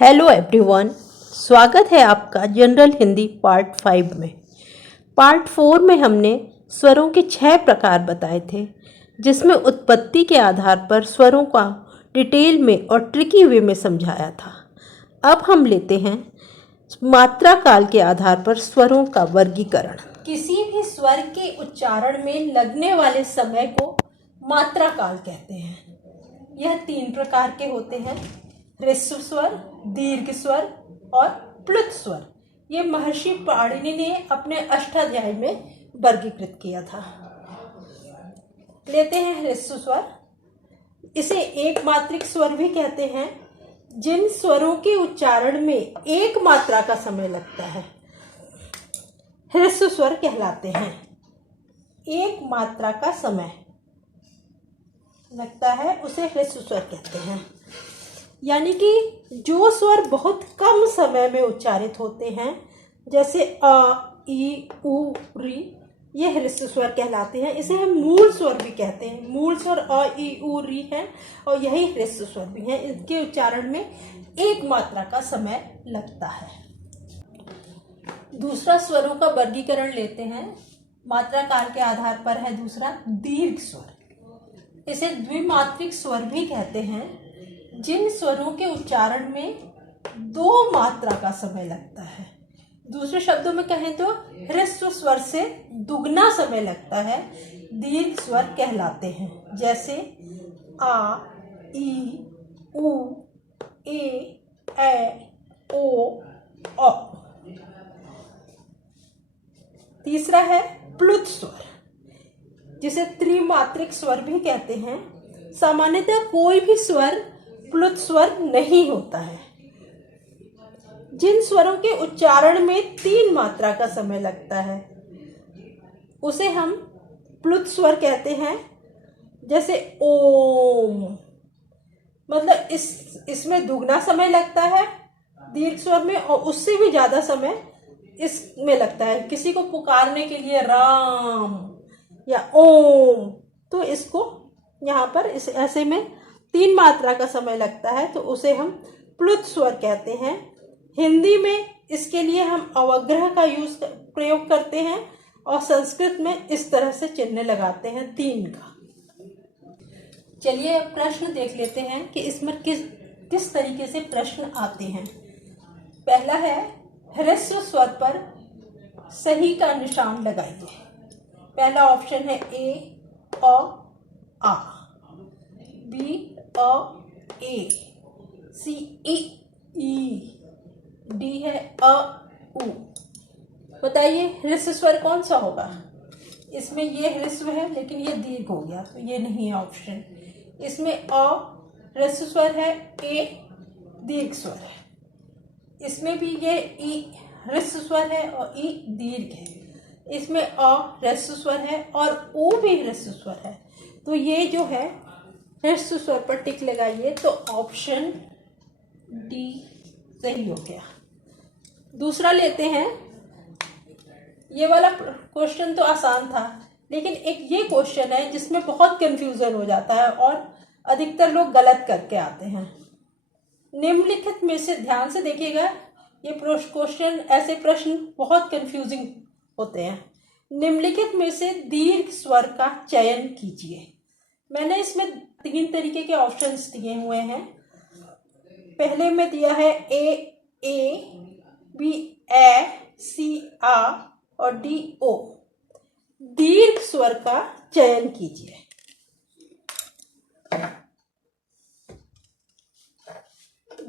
Hello everyone, स्वागत है आपका जनरल हिंदी पार्ट 5 में। पार्ट 4 में हमने स्वरों के 6 प्रकार बताए थे, जिसमें उत्पत्ति के आधार पर स्वरों का डिटेल में और ट्रिकी वे में समझाया था। अब हम लेते हैं मात्रा काल के आधार पर स्वरों का वर्गीकरण। किसी भी स्वर के उच्चारण में लगने वाले समय को मात्रा काल कहते हैं। यह 3 प्रकार के होते हैं: ह्रस्व स्वर, दीर्घ स्वर और प्लुत स्वर। ये महर्षि पाणिनि ने अपने अष्टाध्यायी में वर्गीकृत किया था। लेते हैं ह्रस्व स्वर। इसे एक मात्रिक स्वर भी कहते हैं। जिन स्वरों के उच्चारण में एक मात्रा का समय लगता है ह्रस्व स्वर कहलाते हैं। एक मात्रा का समय लगता है उसे ह्रस्व स्वर कहते हैं। यानी कि जो स्वर बहुत कम समय में उच्चारित होते हैं, जैसे अ, ई, उ, री, ये ह्रस्व स्वर कहलाते हैं। इसे हम मूल स्वर भी कहते हैं। मूल स्वर अ, ई, उ, री है और यही ह्रस्व स्वर भी हैं। इनके उच्चारण में एक मात्रा का समय लगता है। दूसरा स्वरों का वर्गीकरण लेते हैं। मात्रा काल के आधार पर है दूसरा दीर्घ स्वर। इसे द्विमात्रिक स्वर भी कहते हैं। जिन स्वरों के उच्चारण में 2 मात्रा का समय लगता है। दूसरे शब्दों में कहें तो ह्रस्व स्वर से दुगना समय लगता है, दीर्घ स्वर कहलाते हैं। जैसे आ, ई, उ, ए, ओ, औ। तीसरा है प्लुत स्वर, जिसे त्रिमात्रिक स्वर भी कहते हैं। सामान्यतः कोई भी स्वर प्लुत स्वर नहीं होता है। जिन स्वरों के उच्चारण में 3 मात्रा का समय लगता है उसे हम प्लुत स्वर कहते हैं। जैसे ओम, मतलब इसमें दुगना समय लगता है दीर्घ स्वर में, और उससे भी ज्यादा समय इसमें लगता है। किसी को पुकारने के लिए राम या ओम, तो इसको यहाँ पर इस ऐसे में 3 मात्रा का समय लगता है, तो उसे हम प्लुत स्वर कहते हैं। हिंदी में इसके लिए हम अवग्रह का प्रयोग करते हैं और संस्कृत में इस तरह से चिन्ह लगाते हैं 3 का। चलिए अब प्रश्न देख लेते हैं कि इसमें किस तरीके से प्रश्न आते हैं। पहला है, ह्रस्व स्वर पर सही का निशान लगाइए। पहला ऑप्शन है ए, अ, आ, बी, अ, ए, सी, ई, डी है अ, उ। बताइए ह्रस्व स्वर कौन सा होगा? इसमें ये ह्रस्व है लेकिन ये दीर्घ हो गया, तो ये नहीं है ऑप्शन। इसमें अ ह्रस्व स्वर है, ए दीर्घ स्वर है। इसमें भी ये ई ह्रस्व स्वर है और ई दीर्घ है। इसमें अ ह्रस्व स्वर है और ओ भी ह्रस्व स्वर है। तो ये जो है ह्रस्व स्वर पर टिक लगाइए, तो ऑप्शन डी सही हो गया। दूसरा लेते हैं। ये वाला क्वेश्चन तो आसान था, लेकिन एक ये क्वेश्चन है जिसमें बहुत कंफ्यूजन हो जाता है और अधिकतर लोग गलत करके आते हैं। निम्नलिखित में से, ध्यान से देखिएगा, ये क्वेश्चन, ऐसे प्रश्न बहुत कंफ्यूजिंग होते हैं। निम्नलिखित में से दीर्घ स्वर का चयन कीजिए। मैंने इसमें 3 तरीके के ऑप्शंस दिए हुए हैं। पहले में दिया है ए, बी ए, सी आ और डी ओ। दीर्घ स्वर का चयन कीजिए।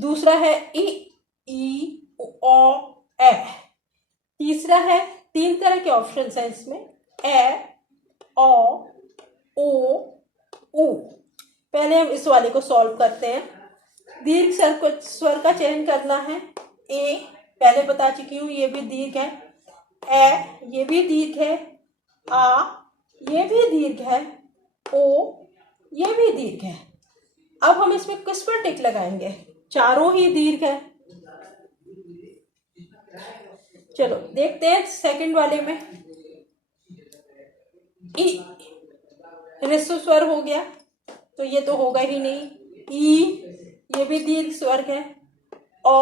दूसरा है ई, ओ, ए। तीसरा है, 3 तरह के ऑप्शंस हैं इसमें, ए, ओ, उ। पहले हम इस वाले को सॉल्व करते हैं। दीर्घ स्वर का चयन करना है। ए पहले बता चुकी हूँ, ये भी दीर्घ है। ए ये भी दीर्घ है। आ ये भी दीर्घ है। ओ ये भी दीर्घ है। अब हम इसमें किस पर टिक लगाएंगे? चारों ही दीर्घ है। चलो देखते हैं सेकंड वाले में। ई ह्रस्व स्वर हो गया, तो ये तो होगा ही नहीं। ई ये भी दीर्घ स्वर है। ओ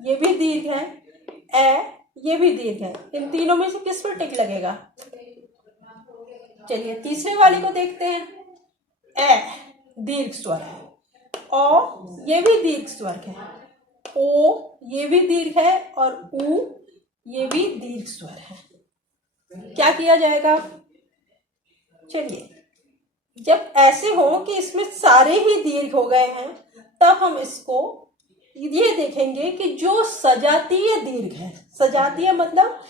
ये भी दीर्घ है, ए ये भी दीर्घ है। इन तीनों में से किस पर टिक लगेगा? चलिए तीसरे वाले को देखते हैं। ए दीर्घ स्वर है, ओ ये भी दीर्घ स्वर है, ओ ये भी दीर्घ है और ऊ ये भी दीर्घ स्वर है। क्या किया जाएगा? चलिए जब ऐसे हो कि इसमें सारे ही दीर्घ हो गए हैं तब हम इसको ये देखेंगे कि जो सजातीय दीर्घ है, सजातीय मतलब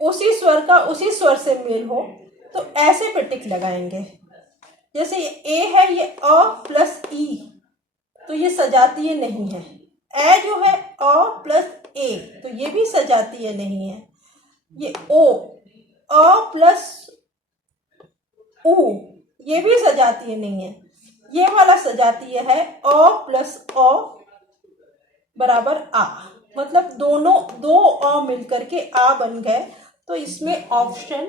उसी स्वर का उसी स्वर से मेल हो, तो ऐसे पे टिक लगाएंगे। जैसे ये ए है, ये अ प्लस ई, तो ये सजातीय नहीं है। ए जो है अ प्लस ए, तो ये भी सजातीय नहीं है। ये ओ अ प्लस उ, ये भी सजातीय नहीं है। ये वाला सजातीय है अ प्लस अ बराबर आ, मतलब दोनों दो अ मिलकर के आ बन गए। तो इसमें ऑप्शन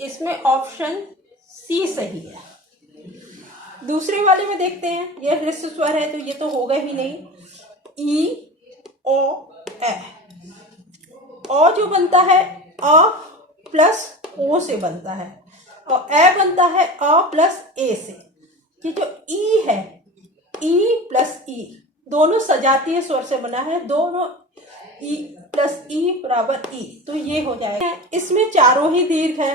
इसमें ऑप्शन सी सही है। दूसरे वाले में देखते हैं, ये ह्रस्व स्वर है तो ये तो होगा ही नहीं। ई ओ ए, ओ जो बनता है अ प्लस ओ से बनता है और ए बनता है अ प्लस ए से। ये जो ई है, ई प्लस ई दोनों सजातीय स्वर से बना है, दोनों ई प्लस ई बराबर ई, तो ये हो जाएगा। इसमें चारों ही दीर्घ है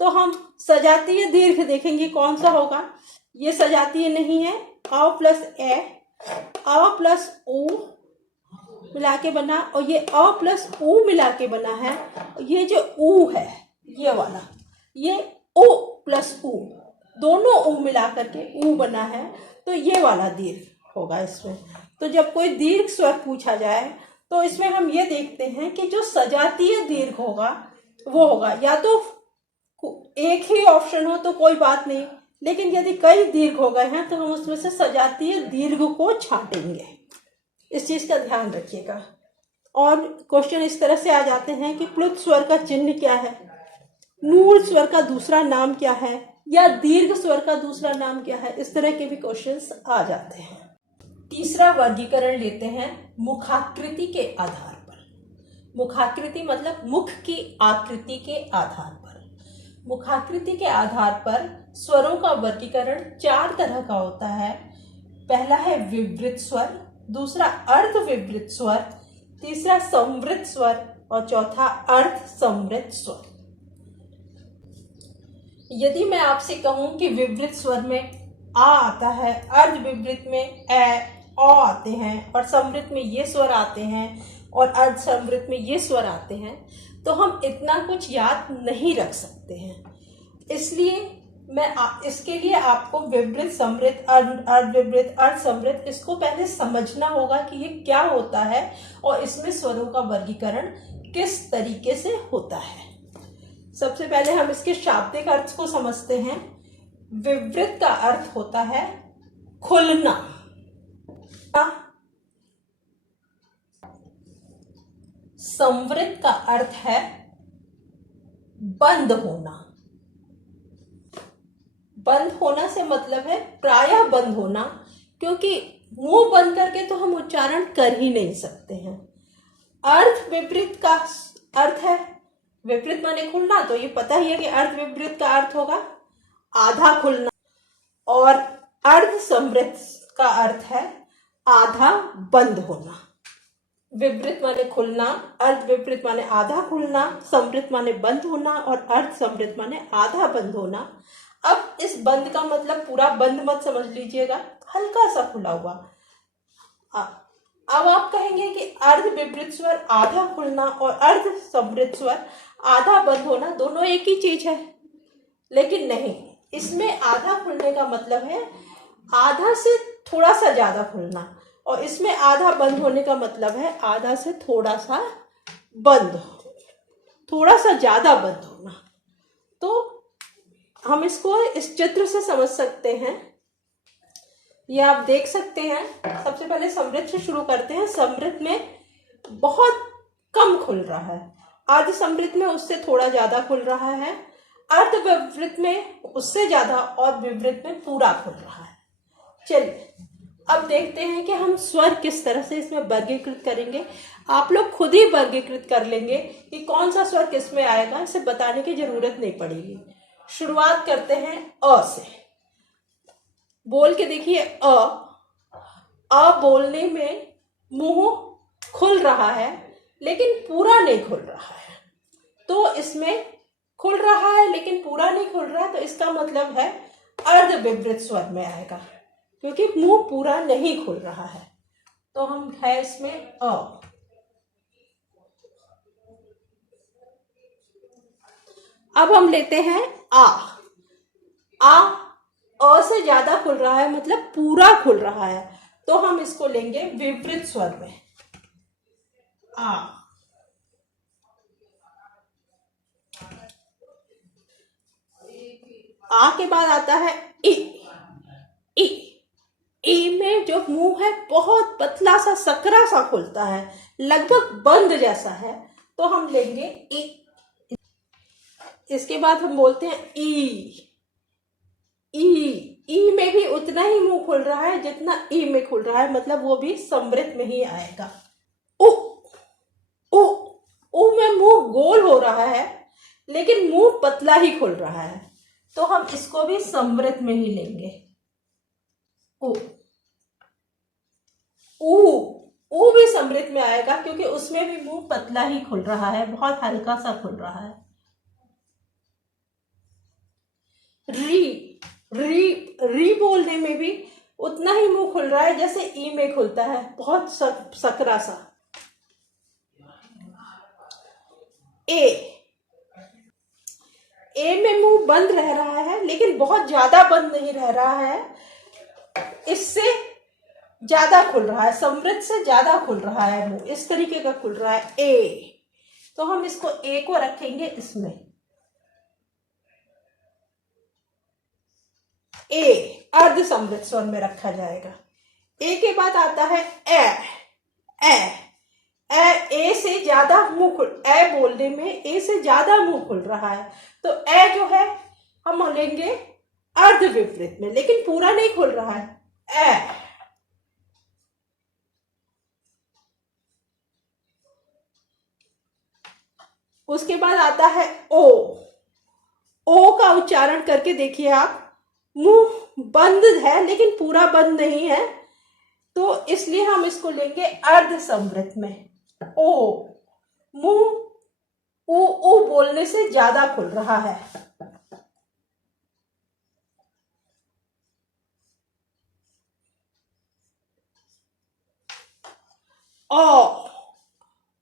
तो हम सजातीय दीर्घ देखेंगे कौन सा होगा। ये सजातीय नहीं है, अ प्लस ए, अ प्लस उ मिला के बना, और ये अ प्लस उ मिला के बना है। ये जो उ है ये वाला, ये उ प्लस उ, दोनों उ मिला करके उ बना है, तो ये वाला दीर्घ होगा इसमें। तो जब कोई दीर्घ स्वर पूछा जाए तो इसमें हम ये देखते हैं कि जो सजातीय दीर्घ होगा वो होगा, या तो एक ही ऑप्शन हो तो कोई बात नहीं, लेकिन यदि कई दीर्घ हो गए हैं तो हम उसमें से सजातीय दीर्घ को छांटेंगे। इस चीज का ध्यान रखिएगा। और क्वेश्चन इस तरह से आ जाते हैं कि प्लुत स्वर का चिन्ह क्या है, मूल स्वर का दूसरा नाम क्या है, या दीर्घ स्वर का दूसरा नाम क्या है। इस तरह के भी क्वेश्चंस आ जाते हैं। तीसरा वर्गीकरण लेते हैं मुखाकृति के आधार पर। मुखाकृति मतलब मुख की आकृति के आधार पर। मुखाकृति के आधार पर स्वरों का वर्गीकरण 4 तरह का होता है। पहला है विवृत स्वर, दूसरा अर्ध विवृत स्वर, तीसरा संवृत स्वर और चौथा अर्ध संवृत स्वर। यदि मैं आपसे कहूं कि विवृत स्वर में आ आता है, अर्ध विवृत में ए ओ आते हैं और संवृत में ये स्वर आते हैं और अर्ध संवृत में ये स्वर आते हैं, तो हम इतना कुछ याद नहीं रख सकते हैं। इसलिए इसके लिए आपको विवृत, संवृत, अर्ध विवृत, अर्ध संवृत, इसको पहले समझना होगा कि ये क्या होता है और इसमें स्वरों का वर्गीकरण किस तरीके से होता है। सबसे पहले हम इसके शाब्दिक अर्थ को समझते हैं। विवृत का अर्थ होता है खुलना, संवृत का अर्थ है बंद होना। बंद होना से मतलब है प्रायः बंद होना, क्योंकि मुंह बंद करके तो हम उच्चारण कर ही नहीं सकते हैं। अर्ध विपरीत का अर्थ है, विपरीत माने खुलना, तो ये पता ही है कि अर्ध विपरीत का अर्थ होगा आधा खुलना, और अर्ध संवृत का अर्थ है आधा बंद होना। विपरीत माने खुलना, अर्ध विपरीत माने आधा खुलना, संवृत माने बंद होना और अर्ध संवृत माने आधा बंद होना। अब इस बंद का मतलब पूरा बंद मत समझ लीजिएगा, हल्का सा खुला हुआ। अब आप कहेंगे कि अर्ध विपरीत स्वर आधा खुलना और अर्ध संवृत स्वर आधा बंद होना दोनों एक ही चीज है, लेकिन नहीं। इसमें आधा खुलने का मतलब है आधा से थोड़ा सा ज्यादा खुलना, और इसमें आधा बंद होने का मतलब है आधा से थोड़ा सा बंद, थोड़ा सा ज्यादा बंद होना। तो हम इसको इस चित्र से समझ सकते हैं। ये आप देख सकते हैं। सबसे पहले समृद्ध से शुरू करते हैं। समृद्ध में बहुत कम खुल रहा है, अर्ध समृद्ध में उससे थोड़ा ज्यादा खुल रहा है, अर्ध विवृत में उससे ज्यादा, और विवृत में पूरा खुल रहा है। चलिए अब देखते हैं कि हम स्वर किस तरह से इसमें वर्गीकृत करेंगे। आप लोग खुद ही वर्गीकृत कर लेंगे कि कौन सा स्वर किस में आएगा, इसे बताने की जरूरत नहीं पड़ेगी। शुरुआत करते हैं अ से। बोल के देखिए अ बोलने में मुंह खुल रहा है लेकिन पूरा नहीं खुल रहा है। तो इसमें खुल रहा है लेकिन पूरा नहीं खुल रहा है, तो इसका मतलब है अर्ध विवृत स्वर में आएगा, क्योंकि मुंह पूरा नहीं खुल रहा है। तो हम है इसमें अ। अब हम लेते हैं आ। अ से ज्यादा खुल रहा है, मतलब पूरा खुल रहा है, तो हम इसको लेंगे विवृत स्वर में, आ। आ के बाद आता है ई। ई ई में जो मुंह है बहुत पतला सा सकरा सा खुलता है, लगभग बंद जैसा है, तो हम लेंगे ई। इसके बाद हम बोलते हैं ई। ई में भी उतना ही मुंह खुल रहा है जितना ई में खुल रहा है, मतलब वो भी समृद्ध में ही आएगा। उ उ उ में मुंह गोल हो रहा है लेकिन मुंह पतला ही खुल रहा है, तो हम इसको भी समृद्ध में ही लेंगे। उ ऊ भी समृद्ध में आएगा, क्योंकि उसमें भी मुंह पतला ही खुल रहा है, बहुत हल्का सा खुल रहा है। री री बोलने में भी उतना ही मुंह खुल रहा है जैसे ई में खुलता है, बहुत सकरा सा। ए में मुंह बंद रह रहा है लेकिन बहुत ज्यादा बंद नहीं रह रहा है, इससे ज्यादा खुल रहा है, समृद्ध से ज्यादा खुल रहा है मुंह, इस तरीके का खुल रहा है ए। तो हम इसको ए को रखेंगे इसमें, ए अर्ध समृद्ध स्वर में रखा जाएगा। ए के बाद आता है ए से ज्यादा मुंह खुल, ए बोलने में ए से ज्यादा मुंह खुल रहा है, तो ए जो है हम लेंगे अर्ध विपरीत में, लेकिन पूरा नहीं खुल रहा है। ए उसके बाद आता है ओ का उच्चारण करके देखिए आप, मुंह बंद है लेकिन पूरा बंद नहीं है, तो इसलिए हम इसको लेंगे अर्ध समृद्ध में। ओ मुंह ओ बोलने से ज्यादा खुल रहा है।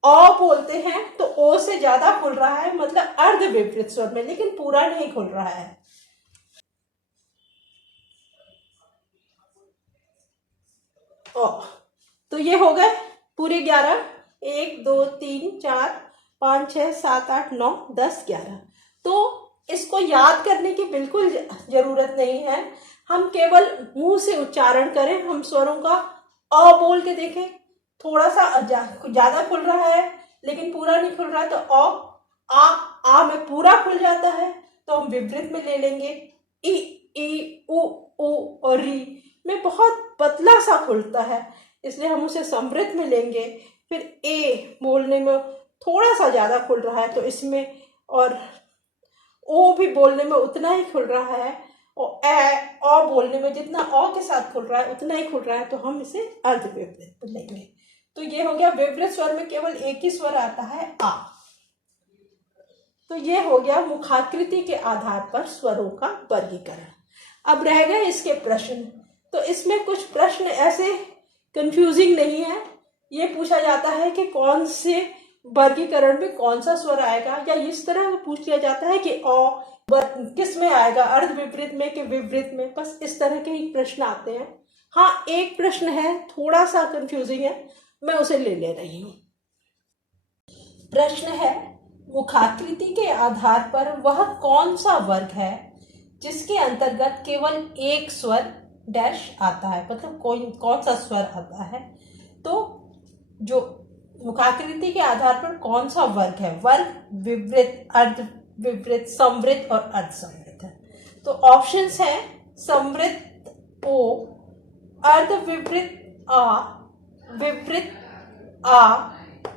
ओ बोलते हैं तो ओ से ज्यादा खुल रहा है, मतलब अर्ध विपरीत स्वर में, लेकिन पूरा नहीं खुल रहा है। ओ तो ये हो गए पूरे 11, 1 2 3 4 5 6 7 8 9 10 11। तो इसको याद करने की बिल्कुल जरूरत नहीं है, हम केवल मुंह से उच्चारण करें। हम स्वरों का अ बोल के देखें, थोड़ा सा ज्यादा खुल रहा है लेकिन पूरा नहीं खुल रहा है, तो आ में पूरा खुल जाता है, तो हम विपरीत में ले लेंगे। ई उ और री में बहुत पतला सा खुलता है, इसलिए हम उसे समृद्ध में लेंगे। फिर ए बोलने में थोड़ा सा ज्यादा खुल रहा है, तो इसमें, और ओ भी बोलने में उतना ही खुल रहा है, और बोलने में जितना ओ के साथ खुल रहा है उतना ही खुल रहा है, तो हम इसे अर्ध विपरीत में लेंगे। तो ये हो गया, विपरीत स्वर में केवल एक ही स्वर आता है, आ। तो ये हो गया मुखाकृति के आधार पर स्वरों का वर्गीकरण। अब रह गए इसके प्रश्न। तो इसमें कुछ प्रश्न ऐसे कंफ्यूजिंग नहीं है। ये पूछा जाता है कि कौन से वर्गीकरण में कौन सा स्वर आएगा, या इस तरह पूछ लिया जाता है कि किस में आएगा, अर्ध विपरीत में कि विपरीत में, बस इस तरह के ही प्रश्न आते हैं। हाँ, एक प्रश्न है थोड़ा सा कंफ्यूजिंग है, मैं उसे ले रही हूँ। प्रश्न है, मुखाकृति के आधार पर वह कौन सा वर्ग है जिसके अंतर्गत केवल एक स्वर डैश आता है, मतलब कौन सा स्वर आता है। तो जो मुखाकृति के आधार पर कौन सा वर्ग है, वर्ग विवृत, अर्ध विवृत, संवृत और अर्ध संवृत है। तो ऑप्शंस है संवृत ओ, अर्ध विवृत आ, विवृत आ,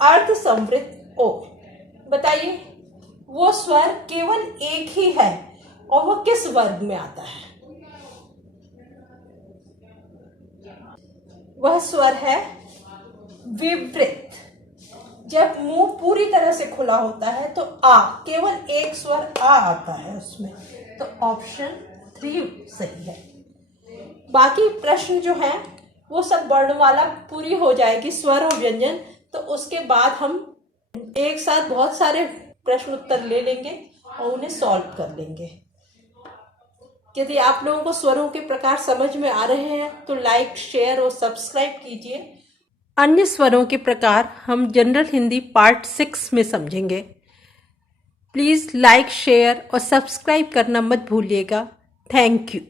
अर्ध संवृत ओ। बताइए वो स्वर केवल एक ही है और वो किस वर्ग में आता है। वह स्वर है विवृत। जब मुंह पूरी तरह से खुला होता है तो आ, केवल एक स्वर आ आता है उसमें। तो ऑप्शन 3 सही है। बाकी प्रश्न जो है वो सब वर्णमाला पूरी हो जाएगी, स्वर और व्यंजन, तो उसके बाद हम एक साथ बहुत सारे प्रश्न उत्तर ले लेंगे और उन्हें सॉल्व कर लेंगे। यदि आप लोगों को स्वरों के प्रकार समझ में आ रहे हैं तो लाइक, शेयर और सब्सक्राइब कीजिए। अन्य स्वरों के प्रकार हम जनरल हिंदी पार्ट 6 में समझेंगे। प्लीज़ लाइक, शेयर और सब्सक्राइब करना मत भूलिएगा। Thank you.